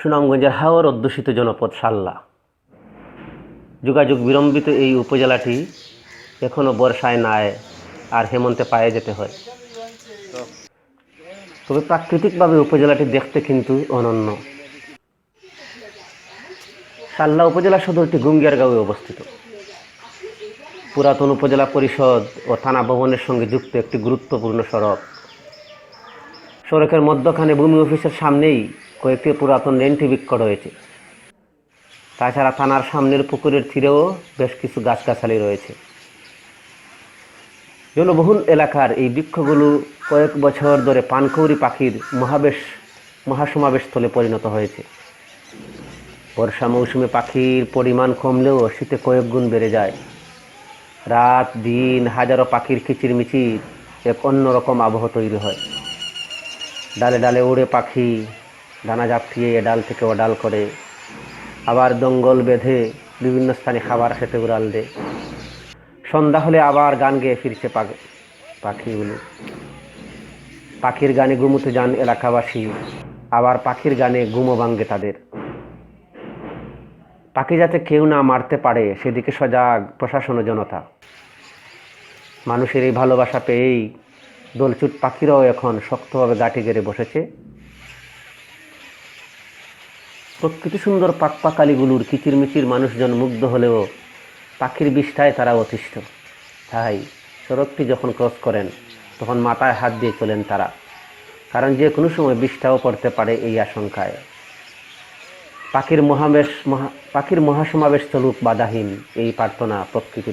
সুনামগঞ্জের হাওর অধ্যুষিত জনপদ সাল্লা। যোগাযোগ বিলম্বিত এই উপজেলাটি এখনও বর্ষায় নায় আর হেমন্তে পায়ে যেতে হয়। তবে প্রাকৃতিকভাবে উপজেলাটি দেখতে কিন্তু অনন্য। সাল্লা উপজেলা সদরটি গুঙ্গিয়ারগাঁওয়ে অবস্থিত। পুরাতন উপজেলা পরিষদ ও থানা ভবনের সঙ্গে যুক্ত একটি গুরুত্বপূর্ণ সড়ক। সড়কের মধ্যখানে ভূমি অফিসের সামনেই কয়েকটি পুরাতন রেন্টি বৃক্ষ রয়েছে। তাছাড়া থানার সামনের পুকুরের তীরেও বেশ কিছু গাছগাছালি রয়েছে। জনবহুল এলাকার এই বৃক্ষগুলো কয়েক বছর ধরে পানকৌড়ি পাখির মহাবেশ, মহাসমাবেশ স্থলে পরিণত হয়েছে। বর্ষা মৌসুমে পাখির পরিমাণ কমলেও শীতে কয়েক গুণ বেড়ে যায়। রাত, দিন হাজারো পাখির কিচিরমিচির এক অন্যরকম আবহ তৈরি হয়। ডালে ডালে উড়ে পাখি ডানা জাপটিয়ে এ ডাল থেকে ওডাল করে। আবার দঙ্গল বেঁধে বিভিন্ন স্থানে খাবার খেতে উড়াল দেয় সন্ধ্যা হলে আবার গান গেয়ে ফিরছে পাখি পাখিগুলো। পাখির গানে ঘুমোতে যান এলাকাবাসী। আবার পাখির গানে ঘুমো ভাঙ্গে তাদের। পাখি যাতে কেউ না মারতে পারে, সেদিকে সজাগ প্রশাসন জনতা। মানুষের এই ভালোবাসা পেয়েই দোলচুট পাখিরাও এখন শক্তভাবে গাটি গেড়ে বসেছে। প্রকৃতি সুন্দর পাকপাকালিগুলোর কিচিরমিচির মানুষজন মুগ্ধ হলেও পাখির বিষ্ঠায় তারা অতিষ্ঠ। তাই সড়কটি যখন ক্রস করেন, তখন মাথায় হাত দিয়ে চলেন তারা। কারণ যে কোনো সময় বিষ্ঠাও পড়তে পারে এই আশঙ্কায়। পাখির মহাবেশ মহা, পাখির মহাসমাবেশ চলুক বাধাহীন এই প্রার্থনা প্রকৃতি